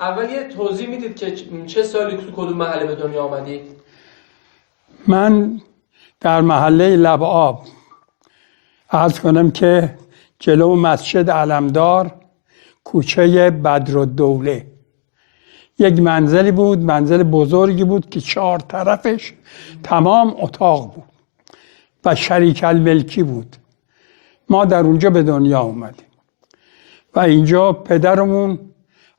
اول یه توضیح میدید که چه سالی تو کدوم محله به دنیا آمدید؟ من در محله لب آب عرض کنم که جلو مسجد علمدار کوچه بدرالدوله یک منزلی بود، منزل بزرگی بود که 4 طرفش تمام اتاق بود و شریک الملکی بود. ما در اونجا به دنیا اومدیم و اینجا پدرمون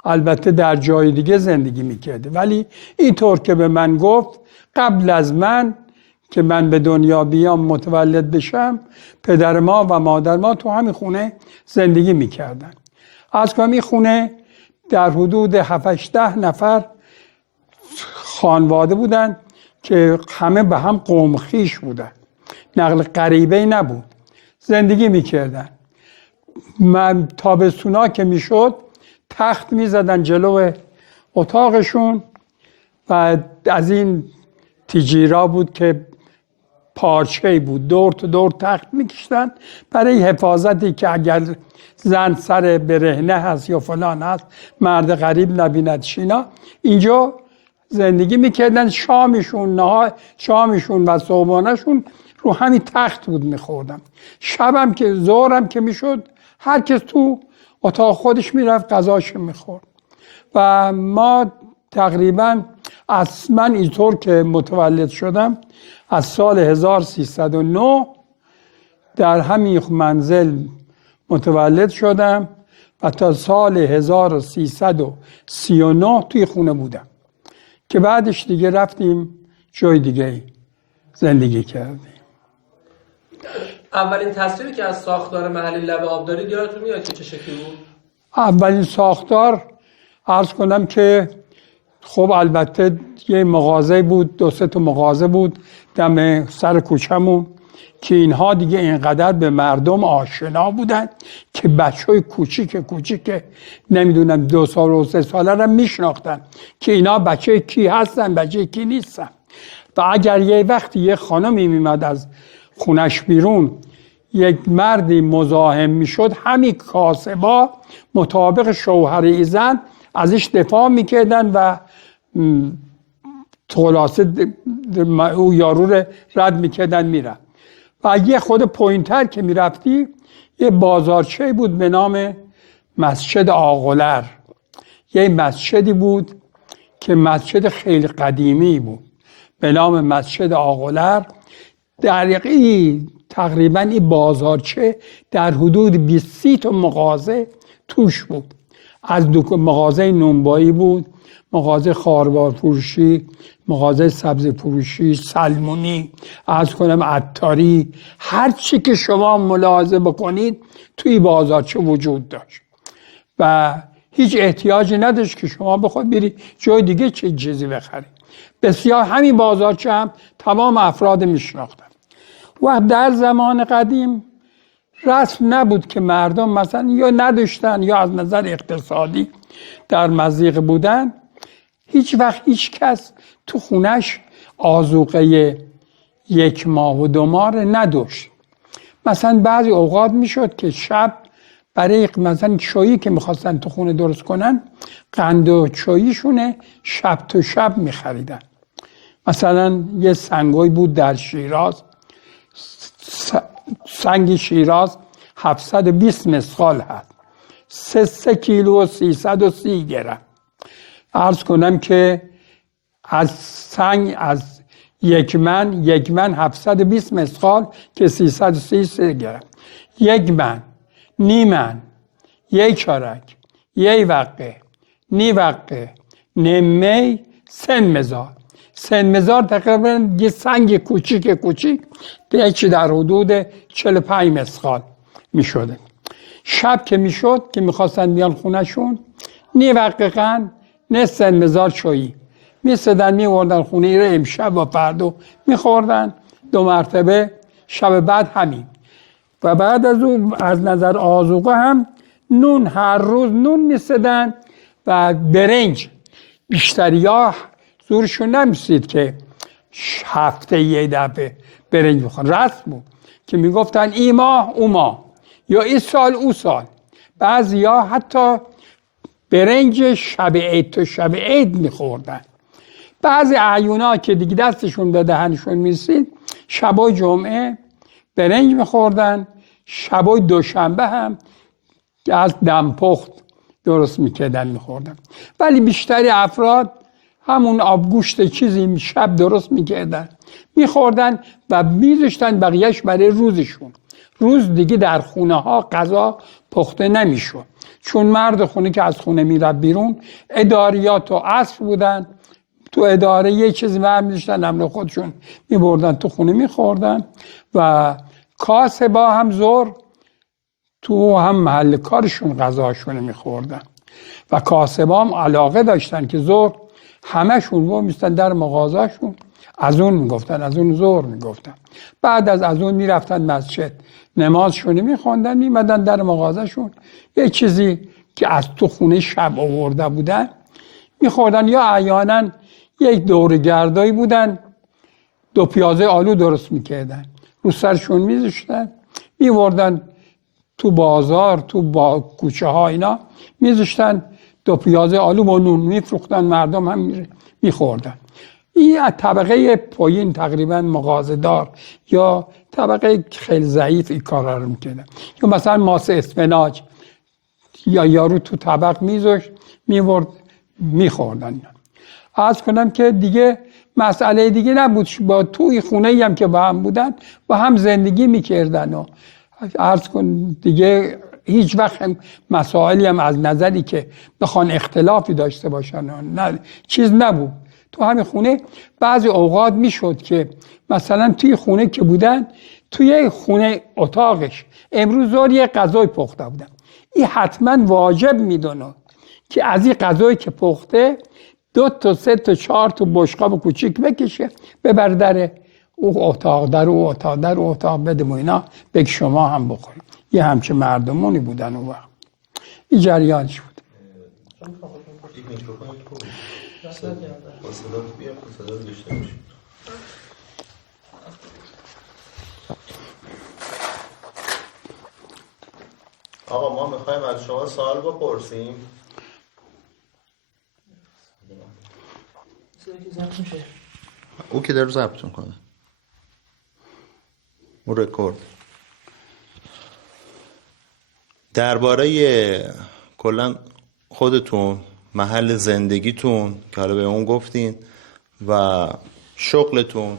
البته در جای دیگه زندگی میکرده، ولی اینطور که به من گفت قبل از من که من به دنیا بیام متولد بشم پدر ما و مادر ما تو همین خونه زندگی میکردن. از کنم این خونه در حدود 7-8 نفر خانواده بودن که همه به هم قوم خویش بودن، نقل غریبه نبود، زندگی میکردن. من تابستونا که میشد تخت میزدن جلو اتاقشون و از این تیجیرا بود که پارچه‌ای بود، دور تا دور تخت میکشتن برای حفاظتی که اگر زن سر برهنه هست یا فلان هست مرد غریب نبیندش. اینا اینجا زندگی میکردن. شامشون و صبحانهشون رو همین تخت بود میخوردم. شبم که ظهرم که میشد هر کس تو اتاق خودش میرفت غذاش میخورد. و ما تقریبا من اینطور که متولد شدم از سال 1309 در همین منزل متولد شدم و تا سال 1339 توی خونه بودم که بعدش دیگه رفتیم جای دیگه زندگی کردیم. اولین تصویری که از ساختار محله لب آب دارید یادتون میاد که چه شکلی بود؟ اولین ساختار عرض کنم که خب البته یه مغازه بود، 2-3 تا مغازه بود دم سر کوچمون که اینها دیگه اینقدر به مردم آشنا بودن که بچه‌های کوچیک نمیدونم 2 سال و 3 ساله رو میشناختن که اینا بچه کی هستن بچه کی نیستن. و اگر یه وقتی یه خانمی میمد از خونش بیرون یک مردی مزاحم میشد، همین کاسبا مطابق شوهر ایزن ازش دفاع میکردن و خلاصه او یارو رو رد میکردن میرن. و یه خود پوینتر که میرفتی یه بازارچه بود به نام مسجد آقلر. یه مسجدی بود که مسجد خیلی قدیمی بود به نام مسجد آقلر. تقریبا این بازارچه در حدود 20-30 تا مغازه توش بود. از مغازه نونبایی بود، مغازه خاروار فروشی، مغازه سبز فروشی، سلمونی، عرض کنم عطاری، هر چی که شما ملاحظه بکنید توی بازارچه وجود داشت و هیچ احتیاجی نداشت که شما بخواید بری جای دیگه چه چیزی بخرید. بسیار همین بازارچه هم تمام افراد میشناختن. و در زمان قدیم رسم نبود که مردم مثلا یا نداشتن یا از نظر اقتصادی در مضیق بودن، هیچ وقت هیچ کس تو خونش آذوقه 1 ماه و 2 ماه نداشت. مثلا بعضی اوقات میشد که شب برای مثلا چایی که میخواستن تو خونه درست کنن قند و چاییشونه شب تو شب میخریدن. مثلا یه سنگوی بود در شیراز، سنگ شیراز 720 مسقال هست، 3 کیلو و 330 گرم. عرض کنم که از سنگ از 1 من 720 مسقال که 333 گرم، 1 من، نی من، 1 چارک، 1 وقه، نی وقه، نمی، سن مزار. سن مزار تقریبا یه سنگ کوچیک یکی در حدود 45 مسقال می شده. شب که می شد که می خواستن بیان خونهشون، نی وقه قند، نه سن مزار چایی می سدن می وردن خونه ای رو امشب و فردا می خوردن 2 مرتبه، شب بعد همین. و بعد از اون از نظر آذوقه هم نون، هر روز نون می سدن و برنج. بیشتری ها زورشون نمیسید که هفته یه دفعه برنج بخورن. رسم بود که میگفتن این ماه او ماه یا این سال او سال. بعضی ها حتی برنج شب عید تا شب عید میخوردن. بعضی اعیونا که دیگه دستشون به دهنشون میرسید شبای جمعه برنج میخوردن، شبای دوشنبه هم از دمپخت درست میکردن میخوردن. ولی بیشتری افراد همون آبگوشت چیزی شب درست میکردن میخوردن و میذاشتن بقیهش برای روزشون. روز دیگه در خونه ها غذا پخته نمیشد، چون مرد خونه که از خونه میرفت بیرون اداریات و عصر بودن، تو اداره یه چیزی برمی‌داشتن حمله خودشون میبردن تو خونه میخوردن و کاسبا هم ظهر تو هم محل کارشون غذاشون میخوردن و کاسبا هم علاقه داشتن که ظهر همشون رو میستن در مغازهشون از اون میگفتن، از اون ظهر میگفتن. بعد از اون میرفتن مسجد نمازشون میخوندن، میمدن در مغازهشون یه چیزی که از تو خونه شب آورده بودن میخوردن، یا احیانا یک دور گردایی بودن 2 پیازه آلو درست میکردن رو سرشون میذاشتن میوردن تو بازار تو کوچه ها اینا میذاشتن 2 پیازه آلو با نون میفروختن، مردم هم میخوردن. این طبقه پایین تقریبا مغازه‌دار یا طبقه خیلی ضعیف این کارا رو میکردن. یا مثلا ماسه اسفناج یا یارو تو طبق میذاشت میورد میخوردن. عرض کنم که دیگه مسئله دیگه نبود، با توی خونه هم که با هم بودن با هم زندگی میکردن و عرض کن دیگه هیچ وقت مسائلی هم از نظری که بخوان اختلافی داشته باشن نه چیز نبود. تو همین خونه بعضی اوقات میشد که مثلا توی خونه که بودن توی خونه اتاقش امروز ظهر یه غذای پخته بودن، این حتما واجب میدونه که از این غذایی که پخته 2 تا 3 تا 4 تا بشقاب کوچیک بکشه ببر در او اتاق، در او اتاق، در او اتاق بده و اینا بگه شما هم بخورید. یه همچه مردمونی بودن اون وقت. این جریانش بود. آقا ما میخوایم از شما سوال بپرسیم. او که داره ضبط میکنه، او رکورد. درباره کلا خودتون، محل زندگیتون که حالا به اون گفتین و شغلتون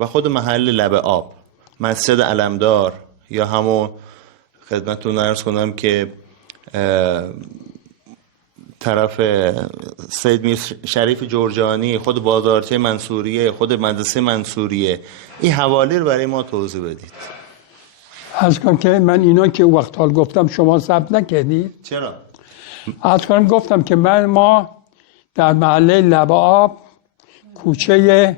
و خود محل لب آب، مسجد علمدار یا همون خدمتتون عرض کنم که طرف سید میر شریف جرجانی، خود بازارچه منصوریه، خود مدرسه منصوریه، این حوالی رو برای ما توضیح بدید. از کنم که من اینا که وقت حال گفتم شما ثبت نکردید؟ چرا؟ از کنم گفتم که ما در محله لب آب کوچه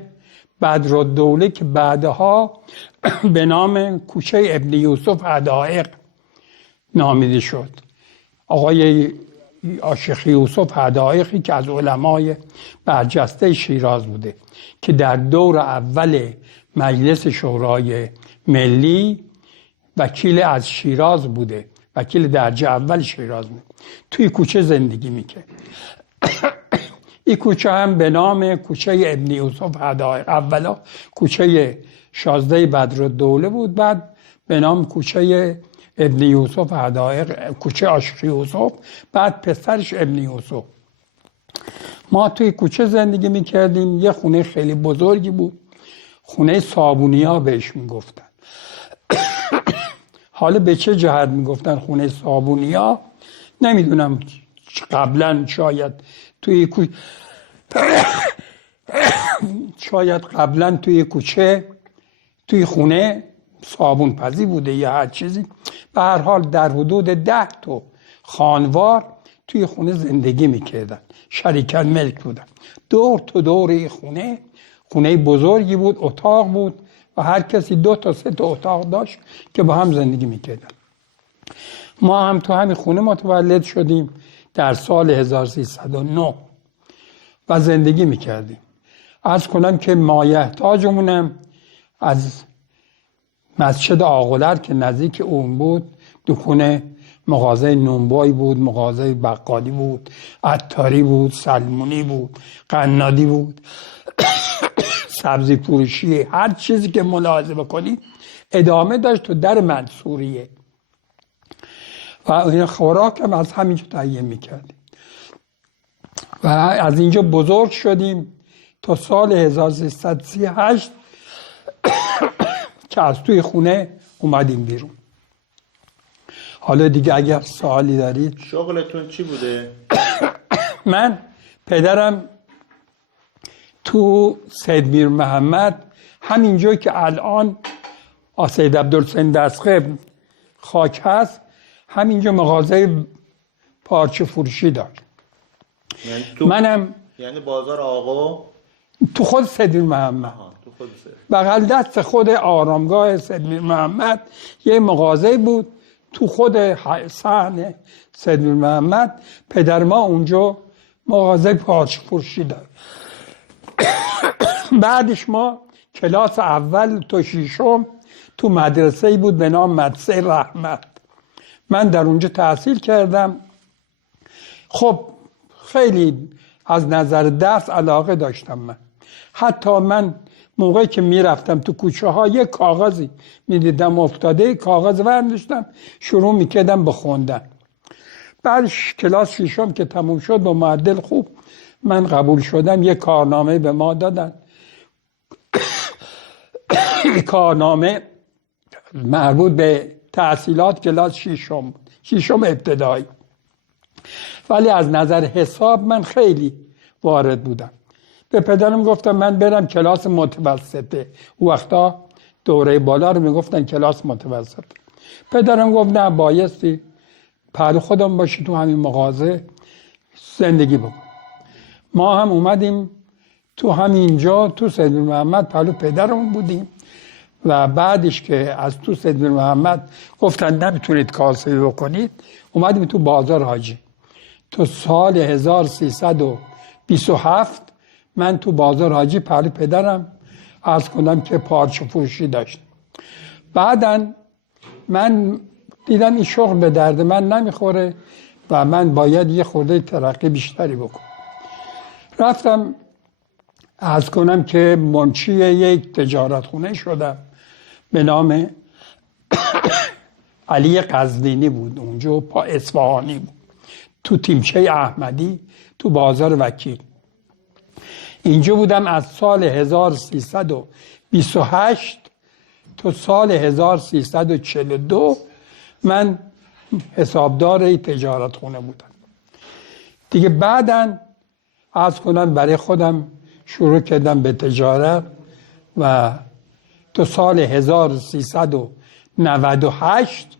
بدرالدوله که بعدها به نام کوچه ابن یوسف حدائق نامیده شد، آقای عاشق یوسف حدائقی که از علمای برجسته شیراز بوده که در دور اول مجلس شورای ملی وکیل از شیراز بوده، وکیل درجه اول شیراز بوده، توی کوچه زندگی میکرد. این کوچه هم به نام کوچه ابن یوسف حدائق، اولا کوچه شازده بدرالدوله بود، بعد به نام کوچه ابن یوسف حدائق، کوچه عاشق یوسف، بعد پسرش ابن یوسف. ما توی کوچه زندگی میکردیم. یه خونه خیلی بزرگی بود، خونه صابونیا بهش میگفتن. حالا به چه جهت میگفتن خونه صابونیا نمیدونم، قبلا شاید توی کوچه توی خونه صابون پزی بوده یا هر چیزی. به هر حال در حدود 10 تا خانوار توی خونه زندگی میکردن، شریکاً ملک بودن. دور تا دور خونه بزرگی بود، اتاق بود و هر کسی 2 تا 3 تا اتاق داشت که با هم زندگی میکردن. ما هم تو همین خونه متولد شدیم در سال 1309 و زندگی میکردیم. عرض کنم که مایحتاجمونم از مسجد آقلر که نزدیک اون بود دکونه مغازه نونبای بود، مغازه بقالی بود، عطاری بود، سلمونی بود، قنادی بود، سبزی فروشی، هر چیزی که ملاحظه بکنی ادامه داشت تو در منصوریه و این خوراک هم از همینجا تهیه میکردیم و از اینجا بزرگ شدیم تا سال 1338 که از توی خونه اومدیم بیرون. حالا دیگه اگر سوالی دارید. شغلتون چی بوده؟ من پدرم تو سید میر محمد همینجا که الان سید عبدالحسین دستخیل خاک هست همینجا مغازه پارچه فروشی داشت. یعنی منم یعنی بازار آقا تو خود سید میر محمد تو خود سید. بغل دست خود آرامگاه سید میر محمد یه مغازه بود تو خود صحن سید میر محمد پدر ما اونجا مغازه پارچه فروشی داشت. بعدش ما کلاس اول تا ششم تو مدرسه‌ای بود به نام مدرسه رحمت. من در اونجا تحصیل کردم. خب خیلی از نظر درس علاقه داشتم من. حتی من موقعی که میرفتم تو کوچه ها یک کاغذی میدیدم افتاده، کاغذ برداشتم شروع میکردم به خوندن. بعدش کلاس ششم که تموم شد با معدل خوب من قبول شدم. یک کارنامه به ما دادن، کارنامه مربوط به تحصیلات کلاس ششم ابتدایی. ولی از نظر حساب من خیلی وارد بودم. به پدرم گفتم من برم کلاس متوسطه. او وقتا دوره بالا رو میگفتن کلاس متوسط. پدرم گفت نه، بایستی پهلو خودم باشی تو همین مغازه زندگی بکن. ما هم اومدیم تو همینجا تو سید میر محمد پهلو پدرمون بودیم و بعدش که از تو سید میر محمد گفتن نمیتونید کاسبی بکنید اومدیم تو بازار حاجی. تو سال 1327 من تو بازار حاجی پهلو پدرم عرض کنم که پارچه فروشی داشت. بعداً من دیدم این شغل به درد من نمیخوره و من باید یه خورده ترقی بیشتری بکنم. رفتم عرض کنم که منشی یک تجارت خونه شدم به نام علی قزوینی بود، اونجا اصفهانی بود، تو تیمچه احمدی تو بازار وکیل. اینجا بودم از سال 1328 تا سال 1342 من حسابدار تجارت خونه بودم. دیگه بعداً عرض کنم برای خودم شروع کردم به تجارت و تو سال 1398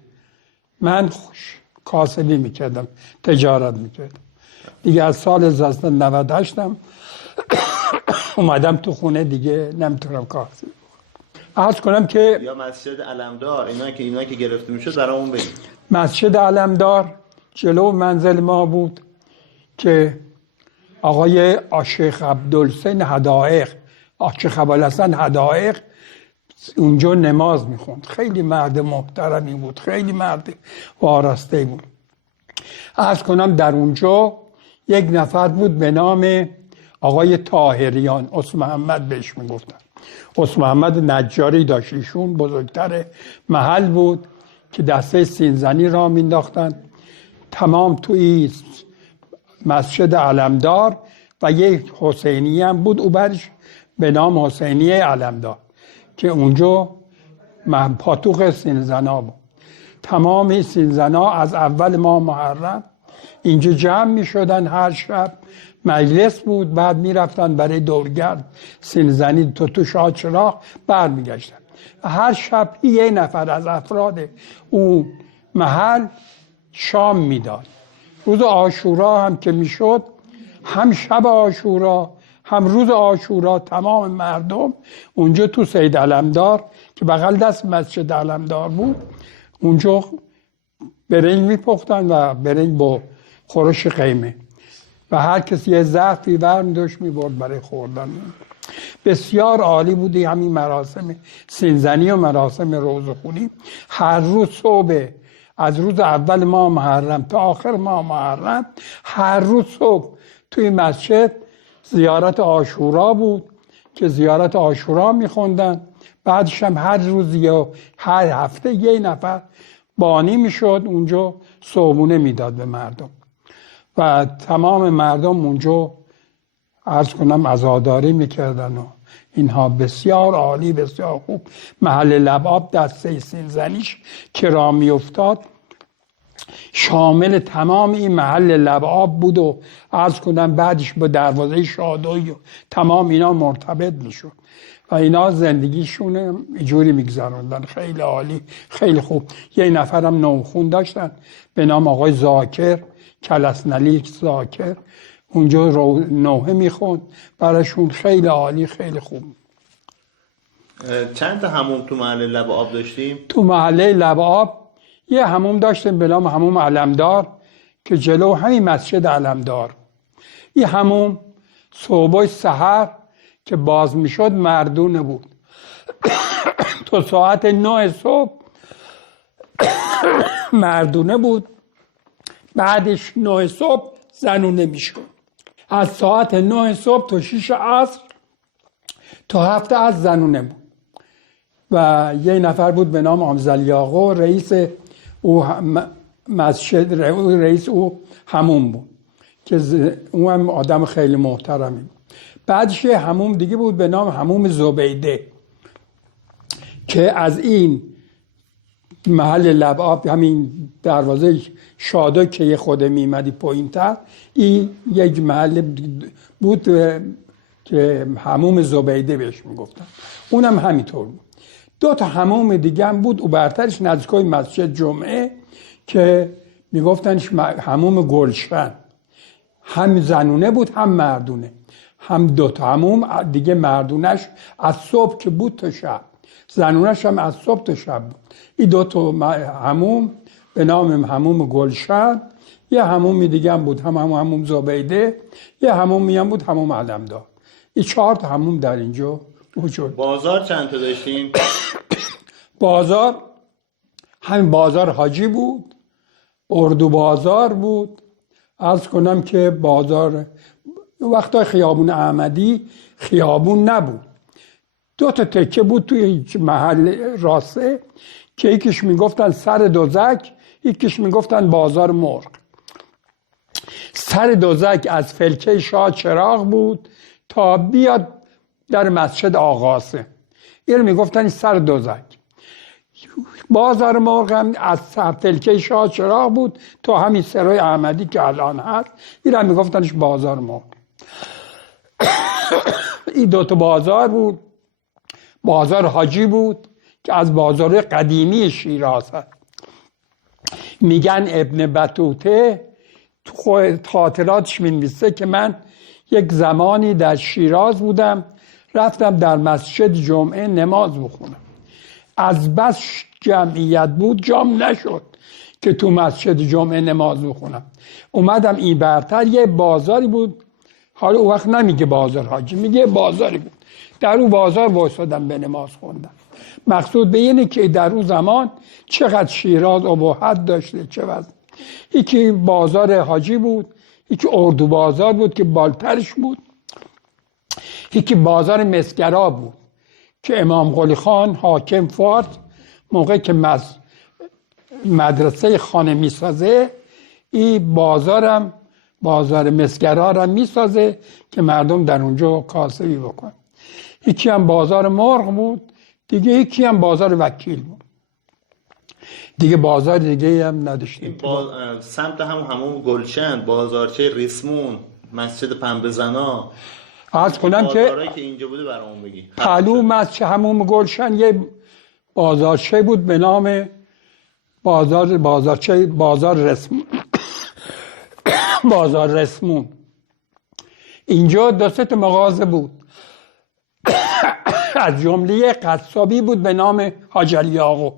من کاسبی میکردم، تجارت میکردم. دیگه از سال 98 اومدم تو خونه دیگه نمیتونم کاسبی. عرض کنم که یا مسجد علمدار اینا که گرفته میشد برامون بگید. مسجد علمدار جلو منزل ما بود که آقای شیخ عبدالحسین حدائق، شیخ ابوالحسن حدائق اونجا نماز میخوند. خیلی مرد محترمی بود، خیلی مرد وارسته بود. عرض کنم در اونجا یک نفر بود به نام آقای طاهریان، عثمان محمد بهش میگفتن. عثمان محمد نجاری داشت، ایشون بزرگتر محل بود که دسته سینزنی را مینداختن تمام توی مسجد علمدار و یک حسینی هم بود او برش به نام حسینیه علمدار که اونجا پاتوق سینزنا بود. تمام سینزنا از اول ماه محرم اینجا جمع می شدن، هر شب مجلس بود، بعد می رفتن برای دورگرد سینزنی تو شاه چراغ بر می گشتن. هر شب یه نفر از افراد اون محل شام می داد. روز عاشورا هم که می شد، هم شب عاشورا هم روز عاشورا تمام مردم اونجا تو سید علمدار که بغل دست مسجد علمدار بود اونجا برنج میپختن و برنج با خورش قیمه و هر کسی یه ظرفی برمی داشت میبرد برای خوردن. بسیار عالی بودی همین مراسم سینزنی و مراسم روزخونی. هر روز صبح از روز اول ماه محرم تا آخر ماه محرم هر روز صبح توی مسجد زیارت عاشورا بود که زیارت عاشورا میخوندن. بعدش هم هر روز یا هر هفته یه نفر بانی میشد اونجا صبحونه میداد به مردم و تمام مردم اونجا عرض کنم عزاداری میکردن و اینها. بسیار عالی، بسیار خوب. محل لباب دسته سیلزنیش که را میافتاد شامل تمام این محل لباب بود و عرض کنم بعدش با دروازه شادوی و تمام اینا مرتبط میشد و اینا زندگیشون اینجوری میگذراندن. خیلی عالی، خیلی خوب. یه نفرم نوخون داشتن به نام آقای زاکر، کلسنلی زاکر، اونجا نوحه میخوند براشون. خیلی عالی، خیلی خوب. چند تا حموم تو محله لب آب داشتیم؟ تو محله لب آب یه حموم داشتیم به نام حموم علمدار که جلو همین مسجد علمدار. این حموم صبح سحر که باز میشد مردونه بود تا ساعت 9 صبح مردونه بود، بعدش 9 صبح زنونه میشد. از ساعت 9 صبح تا 6 عصر تا 7 عصر زنونه بود. و یه نفر بود به نام آمزلیاقو، رئیس او مسجد، رئیس او حموم بود که اون هم آدم خیلی محترمی بود. بعدش یه حموم دیگه بود به نام حموم زبیده که از این محل لباب، همین دروازه شادا که یه خود میمدی پایین تر، این یک محل بود که حموم زبیده بهش میگفتن. اونم همینطور بود. 2 تا حموم دیگه هم بود او برترش نزدیکای مسجد جمعه که میگفتنش حموم گلشن. هم زنونه بود هم مردونه. هم 2 تا حموم دیگه، مردونش از صبح که بود تا شب، زنونش هم از صبح تا شب بود. این 2 تا حموم به نام حموم گلشن. یه حموم دیگه هم بود حموم زبیده. یه حمومی هم بود حموم علمدار. این 4 تا حموم در اینجا وجود. بازار چند تا داشتیم؟ بازار همین بازار حاجی بود، اردو بازار بود. عرض کنم که بازار وقتا خیابون احمدی خیابون نبود، 2 تا تکه بود توی محل راسته که یکیش میگفتن سر دوزک، یکیش میگفتن بازار مرغ. سر دوزک از فلکه شاه چراغ بود تا بیاد در مسجد آقاسه، این میگفتن سر دوزک. بازار مرغ هم از فلکه شاه چراغ بود تا همین سرای احمدی که الان هست، این هم میگفتنش بازار مرغ. این 2 تا بازار بود. بازار حاجی بود که از بازار قدیمی شیراز هست. میگن ابن بطوطه تو خاطراتش می‌نویسه که من یک زمانی در شیراز بودم، رفتم در مسجد جمعه نماز بخونم. از بس جمعیت بود جام نشد که تو مسجد جمعه نماز بخونم. اومدم این برتر یه بازاری بود، حالا اون وقت نمیگه بازار حاجی، میگه بازاری بود. در اون بازار وایسادم به نماز خوندم. مقصود به اینه که در اون زمان چقدر شیراز ابهت داشته، چه وضع. یکی بازار حاجی بود، یکی اردو بازار بود که بالترش بود، یکی بازار مسگرا بود که امام قلی خان حاکم فارس موقع که مدرسه خانه میسازه، این بازارم بازار مسگرا را میسازه که مردم در اونجا کاسبی بکن. یکی هم بازار مرغ بود دیگه، یکی هم بازار وکیل بود دیگه. بازار دیگه هم نداشتیم. سمت همون گلشن، بازارچه ریسمون، مسجد پنبه زنا، عرض کنم که بازارهایی که اینجا بوده برامون بگی. پلو مسجد همون گلشن یه بازارچه بود به نام بازار رسمون. بازار رسمون اینجا 2 تا مغازه بود. از جمله قصابی بود به نام حاج علی آقا.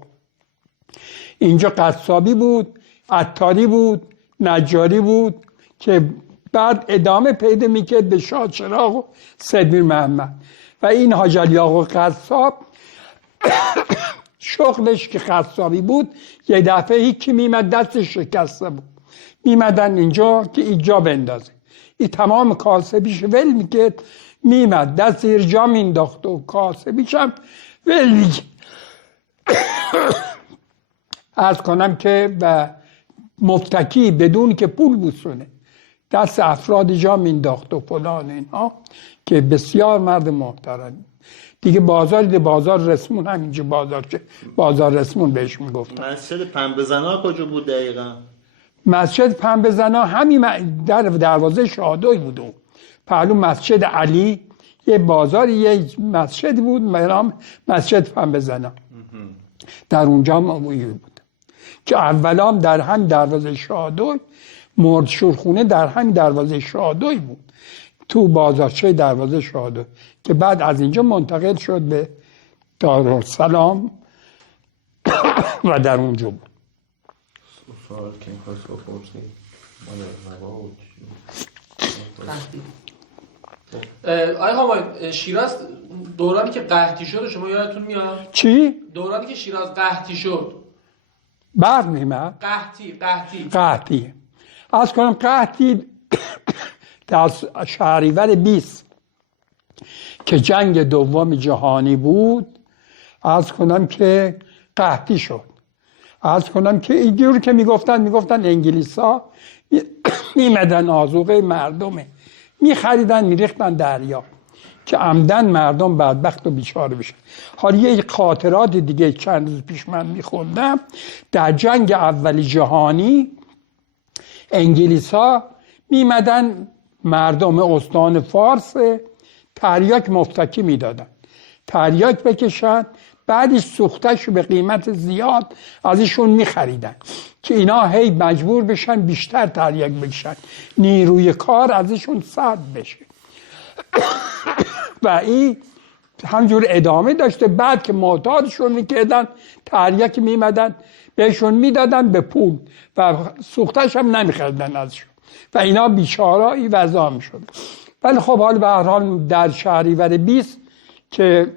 اینجا قصابی بود، عطاری بود، نجاری بود که بعد ادامه پیدا میکرد به شاه چراغ و سید میر محمد. و این حاج علی آقا قصاب شغلش که قصابی بود، یه دفعه یکی میمد دستش شکسته بود، میمدن اینجا که اینجا بندازه، این تمام کاسبیش ول میکرد، میمد دست زیر جا مینداخت و کاسبیش هم ول میکرد. عرض کنم که و مفتکی بدون که پول بوسونه دست افراد جا مینداخت و فلان اینها، که بسیار مرد محترمی. دیگه بازار رسمون همینجا بازار رسمون بهش میگفتن. مسجد پنبه زنا کجا بود دقیقا؟ مسجد پنبه زنا همین در دروازه شهادای بود. پهلو مسجد علی یه بازار، یه مسجد بود به نام مسجد پنبه زنا، در اونجا هم بود که اولام در هم دروازه شهادای، مرد شورخونه در هم دروازه شهادای بود، تو بازارچه دروازه شهادای، که بعد از اینجا منتقل شد به دارالسلام و در اونجا بود. سوال که این کاس رو پرسید آقای همای، شیراز دورانی که قحطی شد شما یادتون میاد؟ چی؟ دورانی که شیراز قحطی شد. برق میمد؟ قحطی از کنم قحطی در شهریور 20 که جنگ دوم جهانی بود، از کنم که قحطی شد. از کنم که اینجور که میگفتن انگلیس ها میمدن آذوقه مردمه میخریدن میریختن دریا که عمدن مردم بدبخت و بیچاره بشن. حالا یه خاطرات دیگه چند روز پیش من میخوندم، در جنگ اول جهانی انگلیس ها میمدن مردم استان فارس تریاک مفتکی میدادن، تریاک بکشن، بعدش سوختش به قیمت زیاد ازشون میخریدن که اینا هی مجبور بشن بیشتر تریاک بکشن، نیروی کار ازشون سد بشه. و این همجور ادامه داشته. بعد که معتادشون میکردن تریاک میمدن بهشون میدادن به پول و سوختش هم نمیخریدن ازشون و اینا بیچاره‌ای وضع میشد. ولی خب حال به هر حال در شهریور 20 که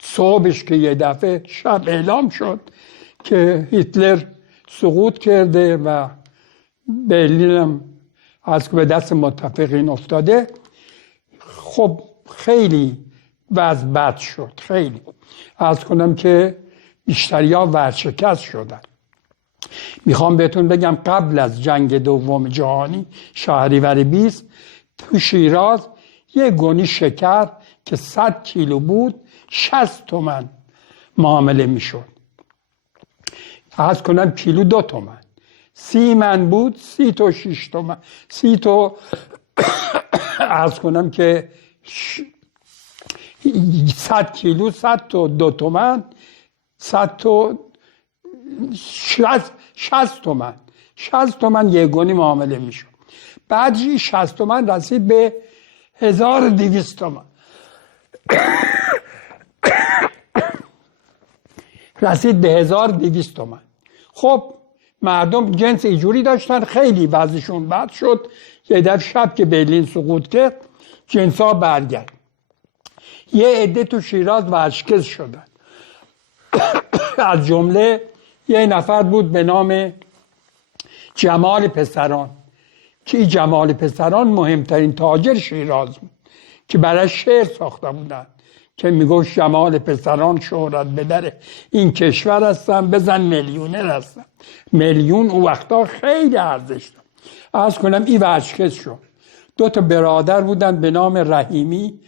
صبحش که یه دفعه شب اعلام شد که هیتلر سقوط کرده و برلین هم از که به دست متفقین افتاده، خب خیلی وضع بد شد. خیلی عرض کنم که بیشتری ها ورشکست شدن. میخوام بهتون بگم قبل از جنگ دوم جهانی شهریور 20 تو شیراز یه گونی شکر که 100 کیلو بود 60 تومن معامله میشد. عرض کنم کیلو 2 تومن. 30 من بود 30 تا 6 تومن. 30 تا عرض کنم که 100 کیلو 100 تا 2 تومن، 100 تا 60 تومن. 60 تومن یه گونی معامله میشد. بعد 60 تومن رسید به 1200 تومن. رسید به 1200 تومن. خب مردم جنس ایجوری داشتن، خیلی وضعشون بد شد. یه دفعه شب که برلین سقوط کرد جنس ها برگرد. یه عده تو شیراز ورشکست شدن. از جمله یه نفر بود به نام جمال پسران که این جمال پسران مهمترین تاجر شیراز بود که برای شعر ساخته بودن که میگوش جمال پسران شهرت به در این کشور هستن، بزن میلیونر هستن. میلیون اون وقتا خیلی ارزش داشت. عرض کنم این ورشکست شد. 2 تا برادر بودن به نام رحیمی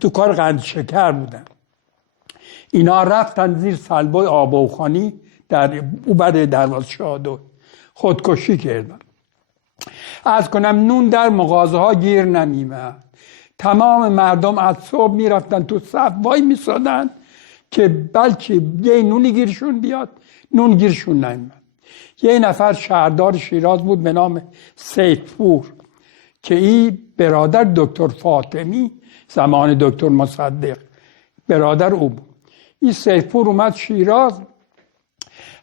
تو کار قند شکر بودن. اینا رفتن زیر سلبای آباوخانی در اوبر دروازه شهادای خودکشی کردن. عرض کنم نون در مغازه ها گیر نمیمد. تمام مردم از صبح میرفتن تو صف وای میسادن که بلکه یه نونی گیرشون بیاد، نون گیرشون نمیمد. یه نفر شهردار شیراز بود به نام سیدپور که این برادر دکتر فاطمی زمان دکتر مصدق برادر او بود. این سیدپور اومد شیراز.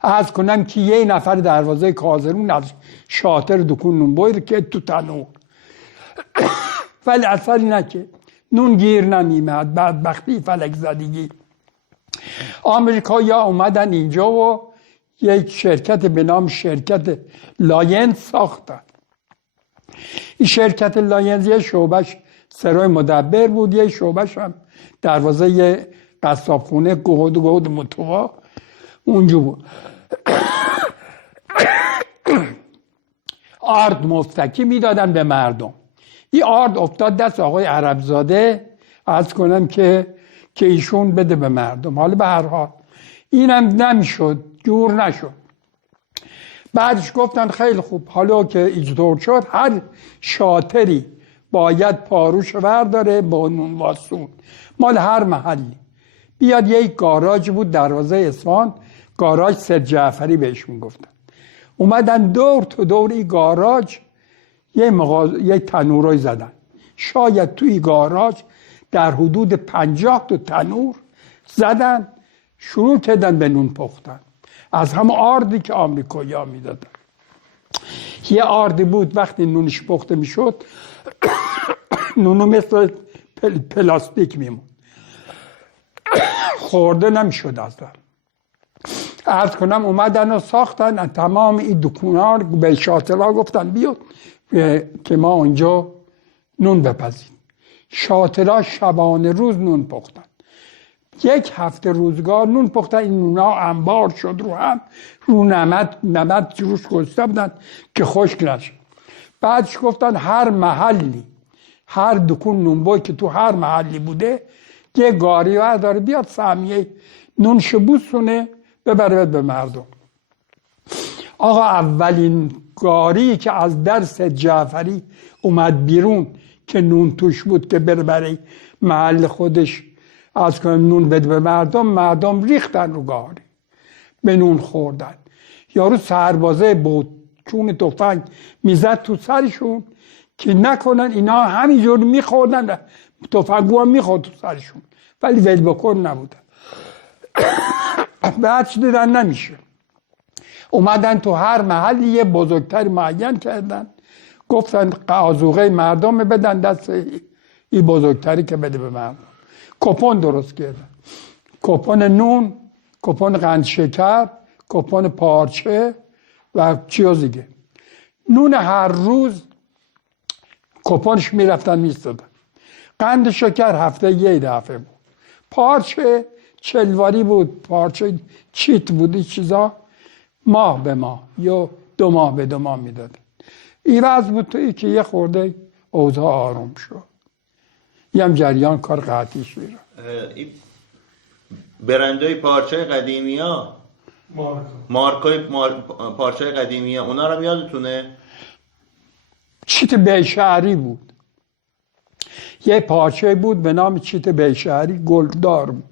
عرض کنم که یه نفر دروازه کازرون از شاطر دکون نون بویر که تو تنور ولی اثری نکرد. نون گیر نمیمد. بدبختی فلک زدگی. آمریکایی‌ها اومدن اینجا و یک شرکت به نام شرکت لاینز ساختن. این شرکت لاینز یه شعبش سرای مدبر بود، یه شعبش هم دروازه قصابخونه گهود متوا اونجا بود. آرد مفتکی میدادن به مردم. این آرد افتاد دست آقای عربزاده، عرض کنم که ایشون بده به مردم. حالا به هر حال اینم نمیشد، جور نشد. بعدش گفتن خیلی خوب، حالا که اینطور شد هر شاطری باید پاروش ورداره با نون واسون مال هر محلی بیاد. یک گاراژ بود دروازه اصفهان، گاراژ سید جعفری بهش میگفتن. اومدن دور تو دور این گاراژ یه تنورای زدن. شاید توی گاراژ در حدود 50 تا تنور زدن، شروع کردن به نون پختن از هم آردی که آمریکایی‌ها میدادن. یه آردی بود وقتی نونش پخته میشد نونو مثل پلاستیک میمون، خورده نمیشد اصلا. عرض کنم اومدن و ساختن تمام این دکونا به شاطرها گفتن بیاد که ما اونجا نون بپزیم. شاطرها شبانه روز نون پختن. یک هفته روزگار نون پختن. این نونا انبار شد رو هم، رو نمد روش گذاشته بودن که خشک نشه. بعدش گفتن هر محلی، هر دکون نونبوی که تو هر محلی بوده یه گاری داره بیاد سهمیه نونش بوسونه ببره به مردم. آقا اولین گاری که از درس جعفری اومد بیرون که نون توش بود که بره برای محل خودش از کنم نون بده به مردم ریختن رو گاری به نون خوردن. یارو سربازه بود چون تفنگ میزد تو سرشون که نکنن اینا همینجور میخوردن، تفنگو هم میخورد تو سرشون ولی ول بکن نبودن. بعدش دیدن نمیشه، اومدن تو هر محلی یه بزرگتر معین کردن، گفتن آذوقه مردم بدن دست این بزرگتری که بده به مردم. کپون درست کردن، کپون نون، کپون قند شکر، کپون پارچه و چیز دیگه. نون هر روز کپونش میرفتن میستادن. قند شکر هفته یه دفعه بود. پارچه چلواری بود، پارچه چیت بود، این چیزا ماه به ماه یا 2 ماه به 2 ماه میدادن. این وضع بود توی که یه خورده اوضاع آروم شد. یه هم جریان کار قطعیش میره. برندهای پارچه قدیمی ها، مارکای پارچه قدیمی ها، اونا رو یادتونه؟ چیت بیشهری بود، یه پارچه بود به نام چیت بیشهری، گلدار بود.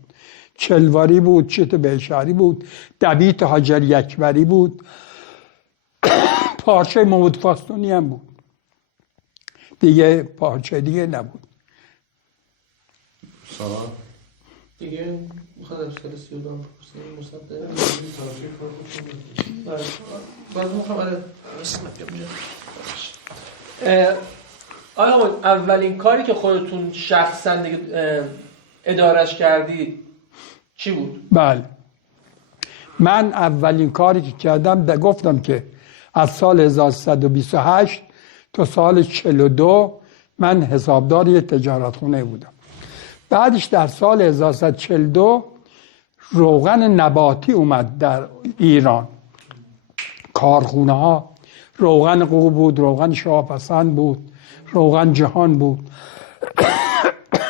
چلواری بود، چیت بیشهری بود، دبیت حاجر یکبری بود، پارچه محمود فاستونی هم بود. دیگه پارچه دیگه نبود. سلام دیگه میخواد اشکال 32 هم بپرسیم مصدقه باز میخوام آقا اولین کاری که خودتون شخصا دیگه ادارش کردید چی بود؟ بله، من اولین کاری که کردم گفتم که از سال 1328 تا سال 42 من حسابدار یک تجارتخونه بودم. بعدش در سال 1342 روغن نباتی اومد در ایران. کارخونه ها روغن قو بود، روغن شاهپسند بود، روغن جهان بود.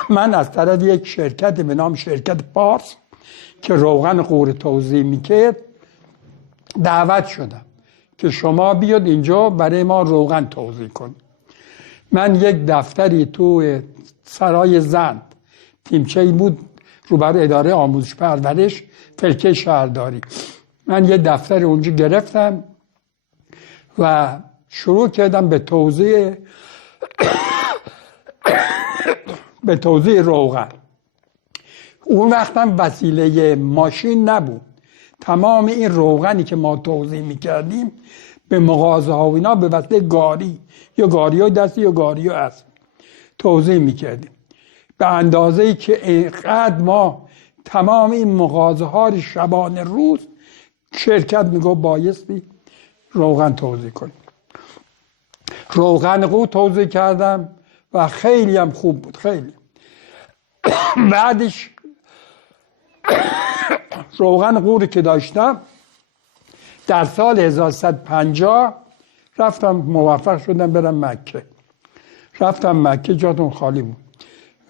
من از طرف یک شرکت به نام شرکت پارس که روغن قو رو توزیع میکرد دعوت شدم که شما بیاد اینجا برای ما روغن توزیع کن. من یک دفتری تو سرای زند تیمچه‌ای بود روبرو اداره آموزش پرورش فلکه شهرداری. من یه دفتر اونجا گرفتم و شروع کردم به توزیع روغن. اون وقت هم وسیله ماشین نبود. تمام این روغنی که ما توزیع میکردیم به مغازه ها و اینا به وسیله گاری یا گاری های دستی یا گاری های اسب توزیع میکردیم. به اندازه‌ای که اینقدر ما تمام این مغازه ها شبانه روز شرکت میگو بایستی روغن توزیع کنیم. روغن قو توزیع کردم و خیلی هم خوب بود، خیلی. بعدش روغن قوری که داشتم در سال 1150 رفتم، موفق شدم برم مکه. رفتم مکه، جاتون خالی بود.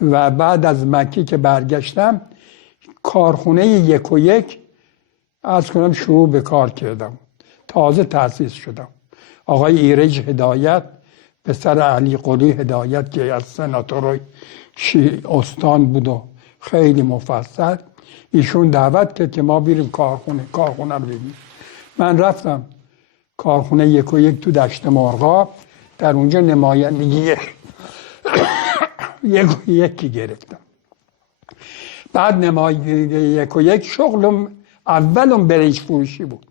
و بعد از مکه که برگشتم کارخونه 1 و 1 عرض کنم شروع به کار کردم. تازه تأسیس شدم. آقای ایرج هدایت، پسر علی قلی هدایت که از سناتورای استان بود و خیلی مفصل، ایشون دعوت کرد که ما بریم کارخونه رو ببینیم. من رفتم کارخونه 1 و 1 تو دشت مرغاب، در اونجا نمایندگی 1 و 1 گرفتم. بعد نمایندگی 1 و 1 شغلم اولم برنج فروشی بود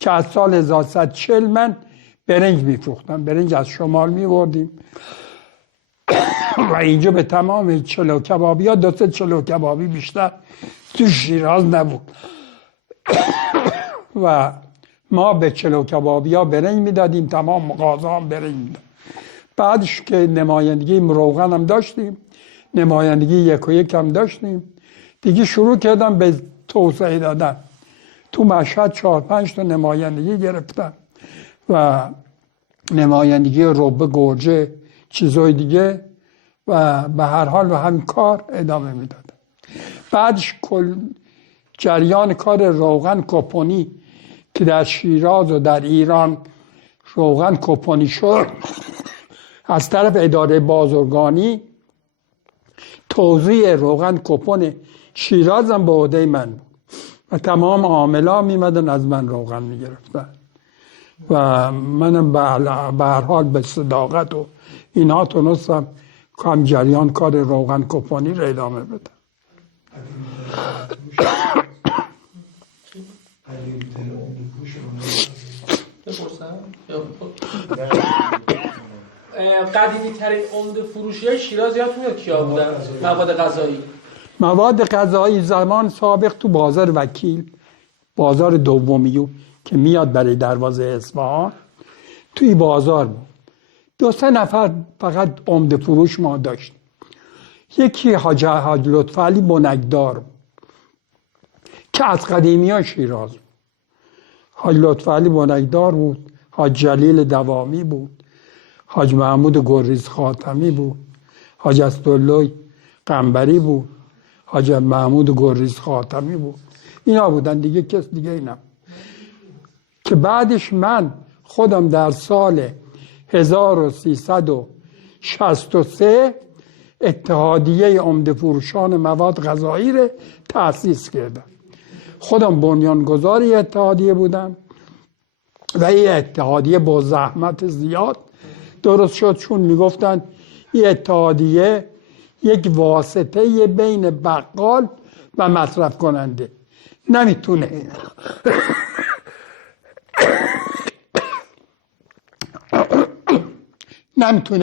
که از سال 1140 من برنج میفروختم. برنج از شمال میوردیم و اینجا به تمام چلو کبابی ها 2-3 چلو کبابی بیشتر تو شیراز نبود و ما به چلو کبابی ها برنج میدادیم، تمام مغازه هم برنج میدادیم. بعدش که نمایندگی روغن هم داشتیم، نمایندگی 1 و 1 هم داشتیم، دیگه شروع کردم به توسعه دادن. تو مشهد 4-5 تا نمایندگی گرفتم و نمایندگی ربه، گرجه، چیزای دیگه و به هر حال به همین کار ادامه میدادم. بعدش جریان کار روغن کپونی که در شیراز و در ایران روغن کپونی شد از طرف اداره بازرگانی، توزیع روغن کپون شیراز هم به عهده من بود و تمام عاملا میمدن از من روغن میگرفتن و منم به هر حال به صداقت و اینها تونستم کام جریان کار روغن کپونی رو ادامه بدم. قدیمی ترین عمده فروشی های شیراز یادتون میاد کیا بودن؟ مواد غذایی. مواد غذایی زمان سابق تو بازار وکیل، بازار دومیو که میاد برای دروازه اصفهان، توی بازار بود. 2-3 نفر فقط عمده فروش ما داشتیم. یکی حاج لطفعلی بنکدار که از قدیمی ها شیراز بود. حاج لطفعلی بنکدار بود، حاج جلیل دوامی بود، حاج محمود گریز خاتمی بود، حاج اسدالله قنبری بود، حاج محمود گریز خاتمی بود. اینا بودن دیگه، کس دیگه اینا. که بعدش من خودم در سال 1363 اتحادیه عمده فروشان مواد غذایی رو تأسیس کردم. خودم بنیانگذار اتحادیه بودم و این اتحادیه با زحمت زیاد درست شد، چون میگفتن این اتحادیه یک واسطه بین بقال و مصرف کننده، نمیتونه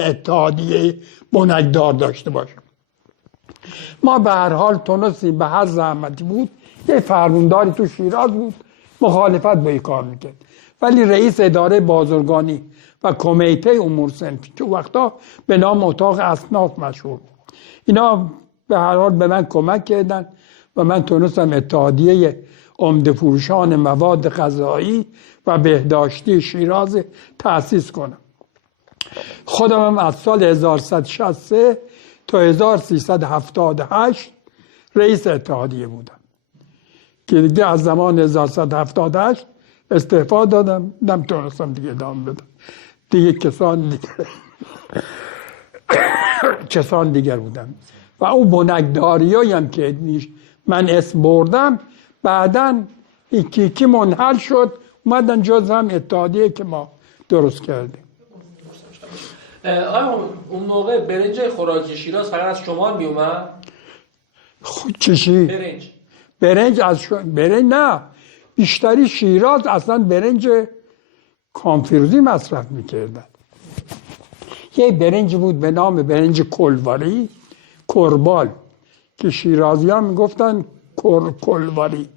اتحادیه بنکدار داشته باشه. ما به هر حال تونستیم به هر زحمتی بود، یه فرمانداری تو شیراز بود مخالفت با این کار میکرد، ولی رئیس اداره بازرگانی و کمیته امور صنفی که وقتا به نام اتاق اصناف مشهور، اینا به هر حال به من کمک کردن و من تونستم اتحادیه عمده فروشان مواد غذایی و بهداشتی شیراز تأسیس کنم. خودم هم از سال 1163 تا 1378 رئیس اتحادیه بودم که دیگه از زمان 1178 استعفا دادم، نمیتونستم دیگه ادامه بدم. دیگه کسان دیگر بودم و اون بنکداریایی هم که من اسم بردم بعداً یکی منحل شد، اومدن جز هم اتحادیه که ما درست کردیم. آیا اون موقع برنج خوراکی شیراز فقط از شمال می اومد؟ چی؟ برنج برنج نه، بیشتری شیراز اصلا برنج کانفیروزی مصرف میکردن. یه برنج بود به نام برنج کلواری. کربال که شیرازی ها میگفتن کلواری.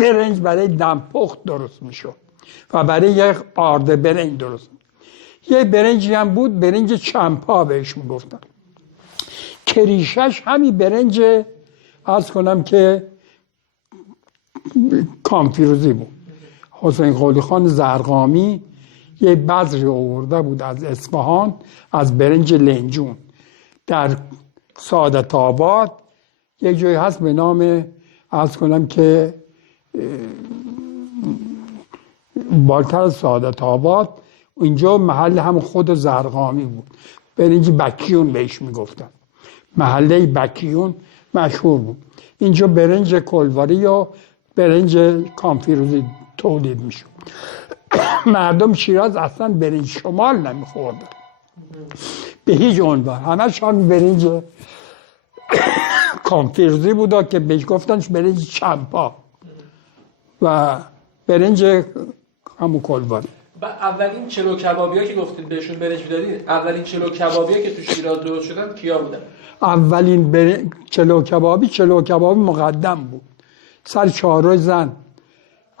برنج برای دمپخت درست میشد و برای یک آرد برنج درست میشد. یه برنجی هم بود، برنج چمپا بهش میگفتن که ریشش همین برنج عرض کنم که کامفیروزی بود. حسین قلی خان زرقامی یه بذری آورده بود از اصفهان، از برنج لنجون. در سعادت آباد یک جایی هست به نام عرض کنم که بالتر از سعادت آباد، اینجا محل هم خود زرقامی بود، برنج بکیون بهش میگفتن، محله بکیون مشهور بود. اینجا برنج کلواری یا برنج کامفیروزی تولید میشد. مردم شیراز اصلا برنج شمال نمیخوردن به هیچ عنوان، همش هم برنج کامفیروزی بودا که بهش گفتنش برنج چمپا و برنج همون کلواری. و اولین چلو کبابی ها که گفتید بهشون برنج میدادین، اولین چلو کبابی ها که تو شیراز درست شدن کیا بودن؟ اولین چلو کبابی مقدم بود، سر چهارراه زن،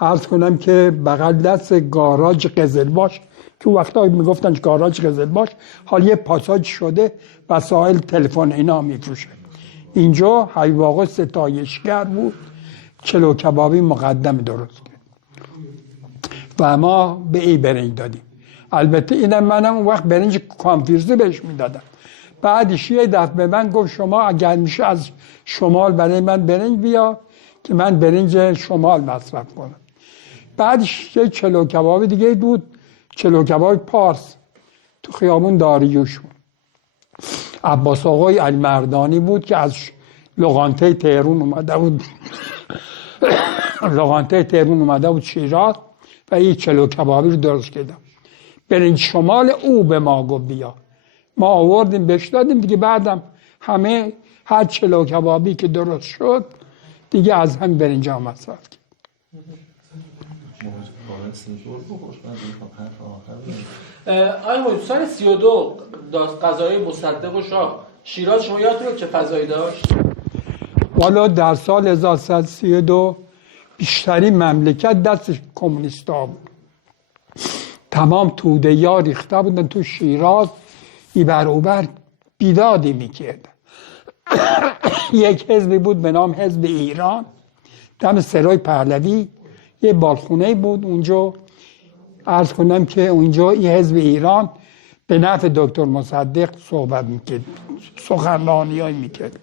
عرض کنم که بغل دست گاراژ قزلباش، تو وقتا میگفتن گاراژ قزلباش، حالا یه پاساژ شده وسایل تلفن اینا میفروشه. اینجا حیواق ستایشگر بود، چلو کبابی مقدم درست کرد و ما به این برنج دادیم. البته اینم منم اون وقت برنج کامفیروزی بهش میدادم. بعدش یه دفعه به من گفت شما اگر میشه از شمال برای من برنج بیا که من برنج شمال مصرف کنم. بعدش یه چلو کباب دیگه بود، چلو کباب پارس تو خیابون داریوش بود. عباس آقای المردانی بود که از لغانته تهرون اومده بود لغانته تهرون اومده بود شیراز و این چلو کبابی رو درست کردم. برنج شمال او به ما گفت بیا، ما آوردیم بهش دادیم دیگه. بعدم همه هر چلو کبابی که درست شد دیگه از هم برنج ها مصرف کرد. آقای سال 32 غذای مصدق و شاه شیراز شما یادتونه چه فضایی داشت؟ والا در سال 1332 بیشتری مملکت دست کمونیستا بود. تمام توده ها ریخته بودن تو شیراز، ای بروبر بیدادی میکردن. یک حزبی بود به نام حزب ایران، دم سرای پهلوی یه بالخونه بود اونجا. عرض کنم که اونجا این حزب ایران به نفع دکتر مصدق صحبت میکرد، سخنرانی‌های میکرد.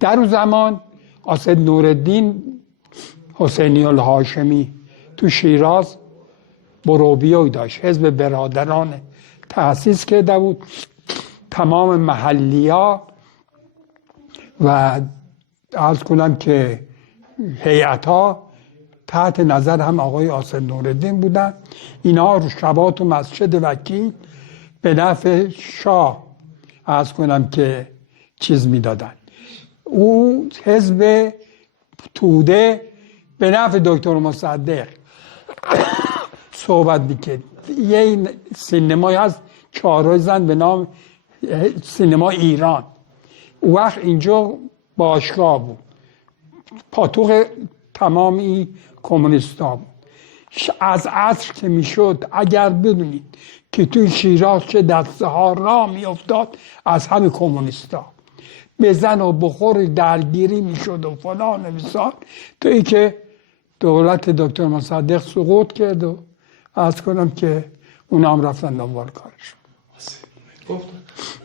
در اون زمان اسد نورالدین حسینی الهاشمی تو شیراز بروبیوی داشت، حزب برادران تأسیس کرده بود. تمام محلی‌ها و عرض کنم که هیئت‌ها تحت نظر هم آقای اسد نورالدین بودن. اینا رو شبات و مسجد وکیل به نفع شاه عرض کنم که چیز میدادن. او حزب توده به نفع دکتر مصدق صحبت میکرد. یه سینمایی هست چهارراه زن به نام سینما ایران، وقت اینجا باشگاه بود، پاتوق تمامی کمونیستا بود. از عصر که میشد اگر بدونید که توی شیراز چه دسته ها را میافتاد از همه کمونیستا، بزن و بخور درگیری میشد و فلان و بسار، تا ای که دولت دکتر مصدق سقوط کرد و عرض کنم که اونا هم رفتن دنبال کارش.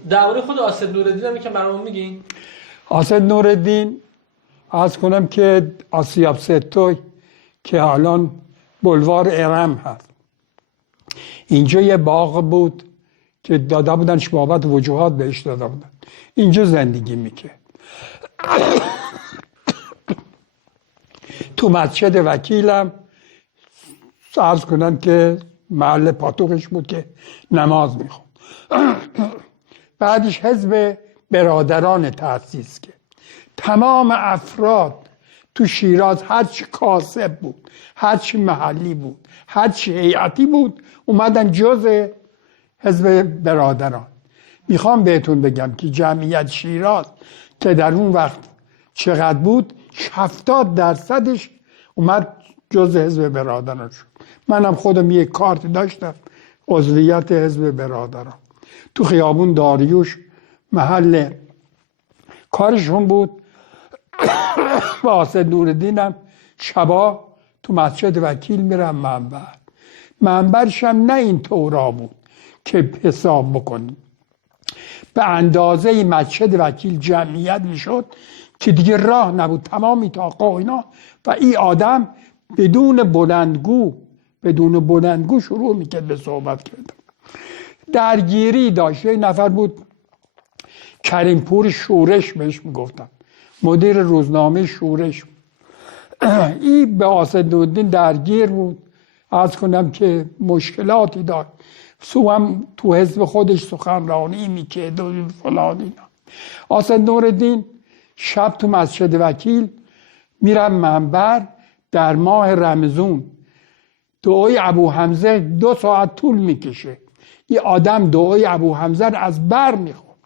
درباره خود اسد نورالدین هم که برامون میگین؟ اسد نورالدین عرض کنم که آسیاب ستوی که الان بلوار ارم هست، اینجا یه باغ بود که داده بودن بابت وجوهات بهش داده بودن، اینجا زندگی میکرد. تو مسجد وکیلم عرض کنم که محل پاتوقش بود که نماز میخوند. بعدش حزب برادران تأسیس کرد. تمام افراد تو شیراز هرچی کاسب بود، هرچی محلی بود، هرچی هیئتی بود اومدن جز حزب برادران. میخوام بهتون بگم که جمعیت شیراز که در اون وقت چقدر بود 70% اومد جز حزب برادران شد. منم خودم یک کارت داشتم عضویت حزب برادران تو خیابون داریوش محل کارشون بود. با آسد نوردینم شبا تو مسجد وکیل میرم منبرش هم نه این طورا بود که حساب بکنیم، به اندازه مسجد وکیل جمعیت میشد که دیگه راه نبود، تمام اتاقا و اینا، و این آدم بدون بلندگو شروع میکرد به صحبت کردن. درگیری داشت. یه نفر بود کریمپور شورش بهش میگفتن، مدیر روزنامه شورش. این به آسدالدین درگیر بود، عرض کنم که مشکلاتی داشت، هم تو حزب خودش سخنرانی میکرد و فلان اینا. آسدالدین شب تو مسجد وکیل میرم منبر، در ماه رمضان دعای ابو حمزه 2 ساعت طول میکشه. این آدم دعای ابو حمزه از بر میخواد.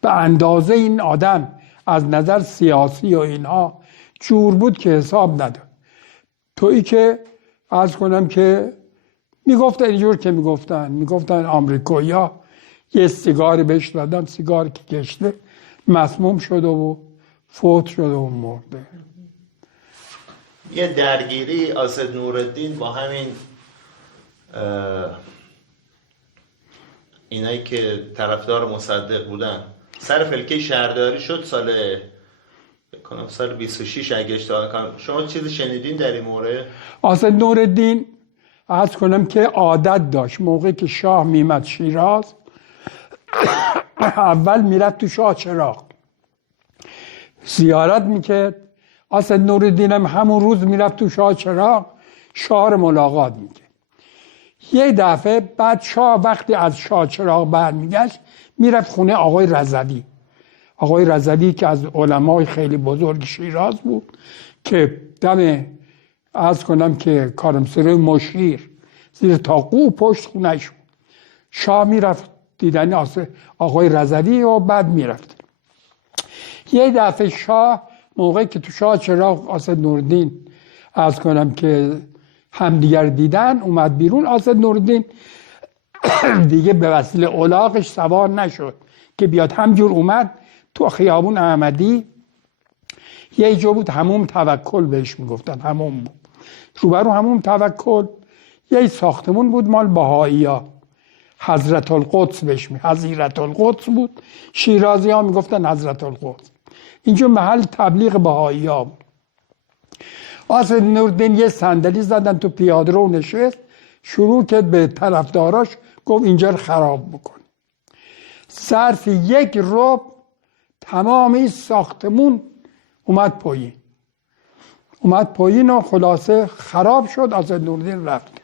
به اندازه این آدم از نظر سیاسی و اینها جور بود که حساب نداد. تویی که عرض کنم که میگفتن اینجور که میگفتن آمریکایی‌ها یه سیگار بهش دادن، سیگار که کشته مسموم شده و فوت شده و مرده. یه درگیری آسد نورالدین با همین اینایی که طرفدار مصدق بودن سر فلکه شهرداری شد سال 26 اگه اشتباه نکنم. شما چیزی شنیدین در این مورد؟ آسد نورالدین عرض کنم که عادت داشت موقعی که شاه میمد شیراز اول میرفت تو شاه چراغ زیارت میکرد. آسد نورالدین هم همون روز میرفت تو شاه چراغ شاه رو ملاقات میکرد. یه دفعه بعد شاه وقتی از شاه چراغ برمیگشت میرفت خونه آقای رضوی. آقای رضوی که از علمای خیلی بزرگ شیراز بود که دم عرض کنم که کارمسرای مشیر زیر تاقو پشت خونهش بود. شاه میرفت دیدن آقای رضوی و بعد میرفت. یه دفعه شاه موقعی که تو شاه چراغ آسد نورالدین عرض کنم که همدیگر دیدن اومد بیرون. آسد نورالدین دیگه به وسیله الاغش سوار نشد که بیاد، همجور اومد تو خیابون احمدی. یه جا بود هموم توکل بهش میگفتن، هموم بود روبرو هموم توکل. یه ساختمون بود مال بهائی‌ها، حضرت القدس بهش حضرت القدس بود، شیرازی ها میگفتن حضرت القدس. اینجا محل تبلیغ بهائی‌ها بود. آسد نورالدین یه صندلی زدن تو پیاده رو نشست، شروع کرد به طرفداراش گفت اینجا رو خراب بکن. ظرف 1 ربع تمام این ساختمون اومد پایین و خلاصه خراب شد. آسد نورالدین رفت.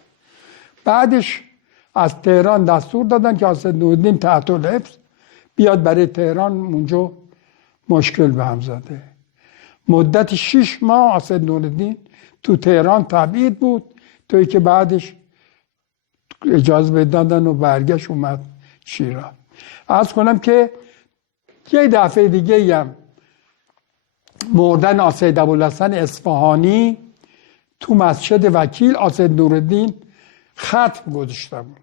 بعدش از تهران دستور دادن که آسد نورالدین تحت الحفظ بیاد برای تهران، اونجا مشکل به هم زده. مدت 6 ماه آسد نورالدین تو تهران تبعید بود توی که بعدش اجازه دادن و برگشت اومد شیراز. عرض کنم که یه دفعه دیگه هم مردن آسد ابوالحسن اصفهانی تو مسجد وکیل آسد نورالدین ختم گذاشته بود.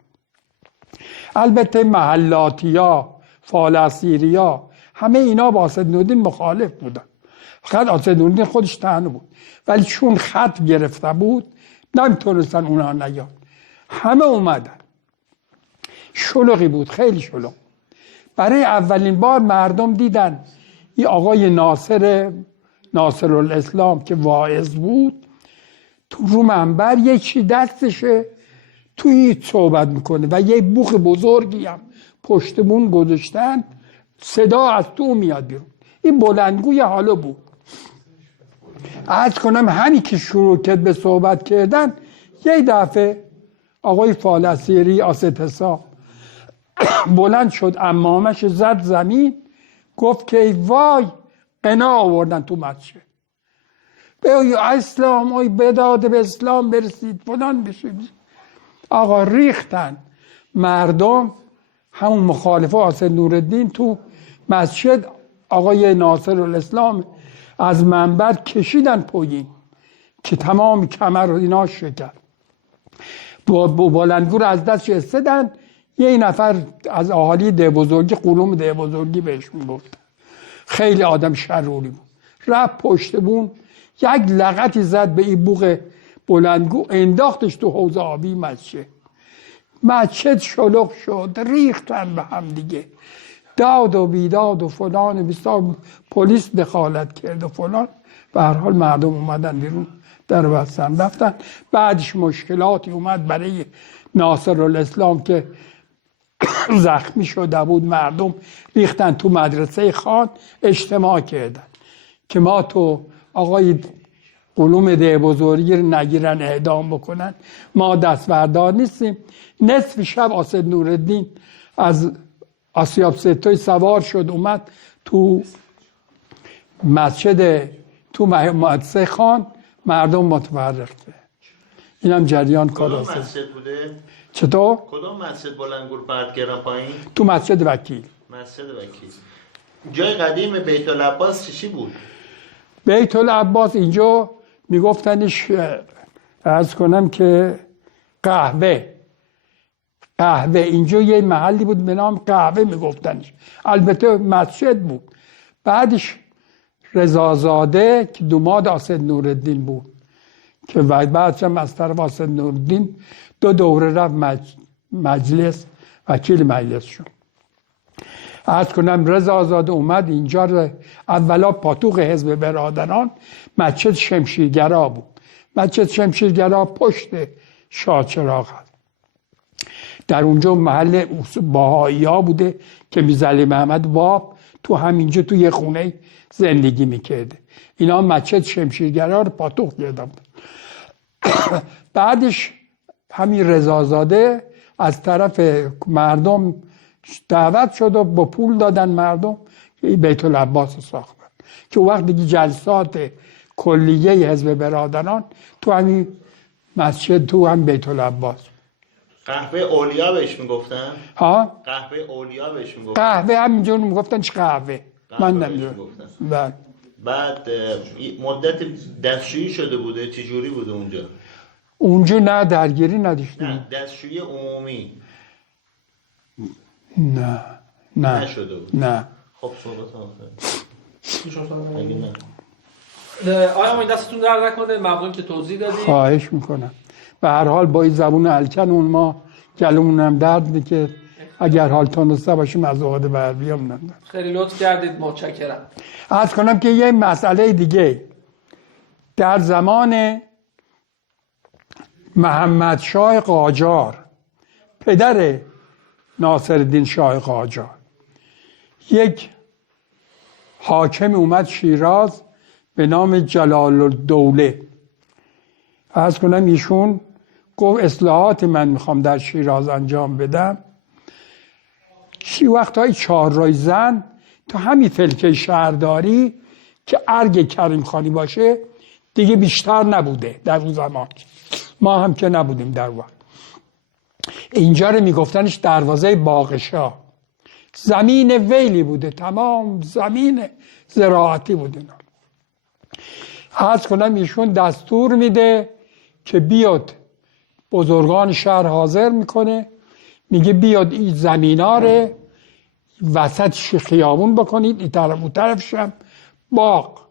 البته محلاتیا، فالاسیریا همه اینا با آسد نورالدین مخالف بودن، فقط آسد نورالدین خودش تنها بود. ولی چون خط گرفته بود نمیتونستن اونا نیان، همه اومدن. شلوغی بود، خیلی شلوغ. برای اولین بار مردم دیدن این آقای ناصر الاسلام که واعظ بود تو رو منبر یه چی دستشه توی صحبت میکنه و یه بوق بزرگی هم پشتمون گذاشتن، صدا از تو میاد بیرون. این بلندگوی حالا بود. عرض کنم همین که شروع کرد به صحبت کردن، یه دفعه آقای فالاسیری آستسا بلند شد، عمامش زد زمین، گفت که وای قنا آوردن تو مسجد، به اسلام ای بداده به اسلام برسید فلان بشید. آقا ریختن مردم، همون مخالفه حسین نورالدین تو مسجد آقای ناصر الاسلام از منبر کشیدن پایین که تمام کمر رو اینا شکر با بلندگو از دست استدن. یه نفر از اهالی ده بزرگی قلوم ده بزرگی بهش میگفت، خیلی آدم شروری بود، رفت پشت بون یک لغتی زد به این بوق بلندگو انداختش تو حوض آبی مسجد شلوغ شد، ریختن به هم دیگه، داد و بیداد و فلان و بیسار، پلیس دخالت کرد و فلان. به هر حال مردم اومدن بیرون در بستن رفتن. بعدش مشکلاتی اومد برای ناصر الاسلام که زخمی شده بود، مردم ریختن تو مدرسه خان اجتماع کردن که ما تو آقای قلوم ده بزرگی رو نگیرن اعدام بکنن، ما دستبردار نیستیم. نصف شب حسین نورالدین از آسیاب ستوی سوار شد اومد تو مسجد تو مدرسه خان، مردم متفرق کرد. اینم جریان کار است. کدوم مسجد بوده؟ چطور؟ کدوم مسجد بلندگو پرت کردن پایین؟ تو مسجد وکیل. مسجد وکیل. جای قدیم بیت العباس چی بود؟ بیت العباس اینجا میگفتنش، عرض کنم که قهوه اینجا یه محلی بود به نام قهوه میگفتنش، البته مسجد بود. بعدش رضازاده که دوماد حسین نورالدین بود که بعدش هم از طرف حسین نورالدین 2 دوره رفت مجلس، وکیل مجلس شد. عرض کنم رضازاده اومد اینجا، اولا پاتوق حزب برادران مسجد شمشیرگرا بود. مسجد شمشیرگرا پشت شاهچراغ هست، در اونجا محل باهایی ها بوده که میرزا محمد باب تو همینجا تو یه خونه زندگی میکرده. اینا مسجد شمشیرگرا رو پاتوق کرده بود. بعدش همین رضازاده از طرف مردم دعوت شد و با پول دادن مردم که بیت العباس ساختن که وقتی که جلسات کلیه حزب برادران تو همین مسجد تو هم بیت العباس. قهوه اولیا بهش میگفتن؟ ها؟ قهوه اولیا بهش میگفتن؟ قهوه همینجور میگفتن چه قهوه؟ من نمیدونم. بله. بعد مدت دستشویی شده بوده، چجوری بوده اونجا؟ اونجا نه درگیری نداشتیم. نه دستشویی عمومی نه نشده بود. نه. خب صحبت هم آیا ما دستتون در نکنه، ممنون که توضیح دادید. خواهش میکنم. به هر حال با این زبون الکن اون ما گلومون هم درد میده که اگر حال تونسته باشیم از عهده بر بیام. خیلی لطف کردید، متشکرم. عرض کنم که یه مسئله دیگه در زمان محمد شاه قاجار، پدر ناصرالدین شاه قاجار، یک حاکم اومد شیراز به نام جلال الدوله. عرض کنم ایشون گفت اصلاحات من میخوام در شیراز انجام بدم. وقتهای 4 رای زن تو همین فلکه شهرداری که ارگ کریم خانی باشه دیگه بیشتر نبوده در اون زمان، ما هم که نبودیم در وقت. اینجا رو میگفتنش دروازه باغشاه، زمین ویلی بوده، تمام زمین زراعتی بوده. عرض کنم ایشون دستور میده که بیاد، بزرگان شهر حاضر میکنه، میگه بیاد این زمینا رو وسطش خیابون بکنید، این طرف اون طرفش هم باغ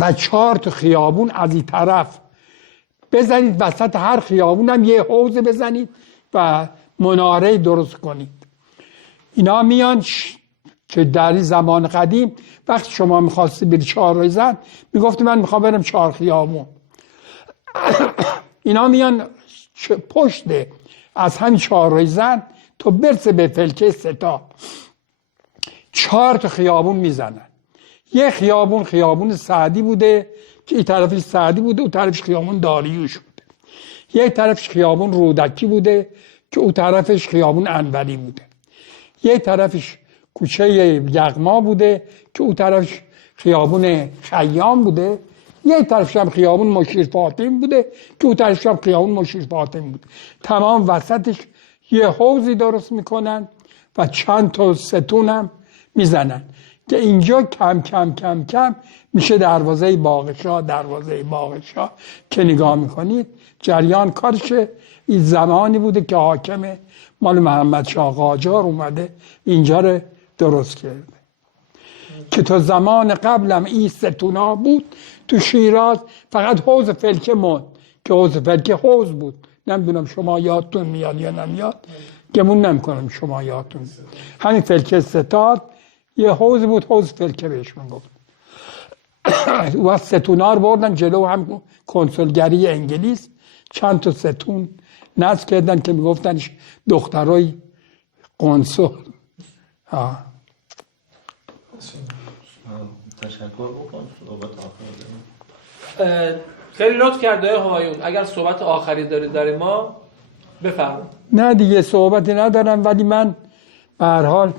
و 4 تا خیابون از این طرف بزنید، وسط هر خیابون هم یه حوض بزنید و مناره درست کنید. اینا میان که در این زمان قدیم وقتی شما میخواستی بری 4 رای زن میگفتی من میخوام برم 4 خیابون. اینا میان پشت از همین 4 رای زن تو برسه به فلکه ستا 4 تا خیابون میزنن. یه خیابون سعدی بوده که این طرفش سعدی بوده، اون طرفش خیابون داریوش بوده. یه طرفش خیابون رودکی بوده که اون طرفش خیابون انوری بوده. یه طرفش کوچه یغما بوده که اون طرفش خیابون خیام بوده. یه طرفش هم خیابون مشیر فاطم بوده که اون طرفش هم خیابون مشیر فاطم بوده. تمام وسطش یه حوضی درست میکنن و چند تا ستون هم میزنن که اینجا کم کم کم کم میشه دروازه باغشاه که نگاه میکنید جریان کارشه. این زمانی بوده که حاکم مال محمد شاه قاجار اومده اینجا رو درست کرده که تا زمان قبلم این ستونا بود تو شیراز. فقط حوض فلکه موند که حوض فلکه حوض بود. نمیدونم شما یادتون میاد یا نمیاد، گمون نمیکنم شما یادتون. همین فلکه ستاد یه حوض بود، حوض فلکه بهشون گفت. و ستونا رو بردن جلو هم کنسولگری انگلیس چند تا ستون نصب کردن که میگفتنش دخترای قنصل. تشکر بکن صحبت آخر خیلی لطف کرده همایون. اگر صحبت آخری دارید در ما بفرمایید. نه دیگه صحبتی ندارم، ولی من به هر حال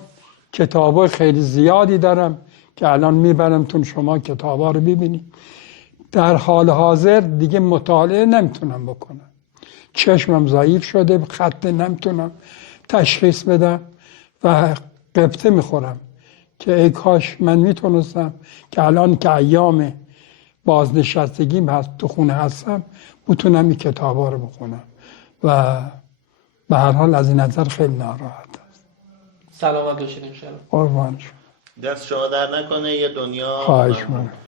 کتابای خیلی زیادی دارم که الان میبرمتون شما کتابا رو ببینید. در حال حاضر دیگه مطالعه نمیتونم بکنم، چشمم ضعیف شده، خط نمیتونم تشخیص بدم و قبطه میخورم که ای کاش من میتونستم که الان که ایام بازنشستگیم هست تو خونه هستم بتونم این کتابا رو بخونم و به هر حال از این نظر خیلی ناراحت است. سلامت باشید ان شاء الله. قربان شما. دست شما در نکنه. یه دنیا خواهش می‌کنم.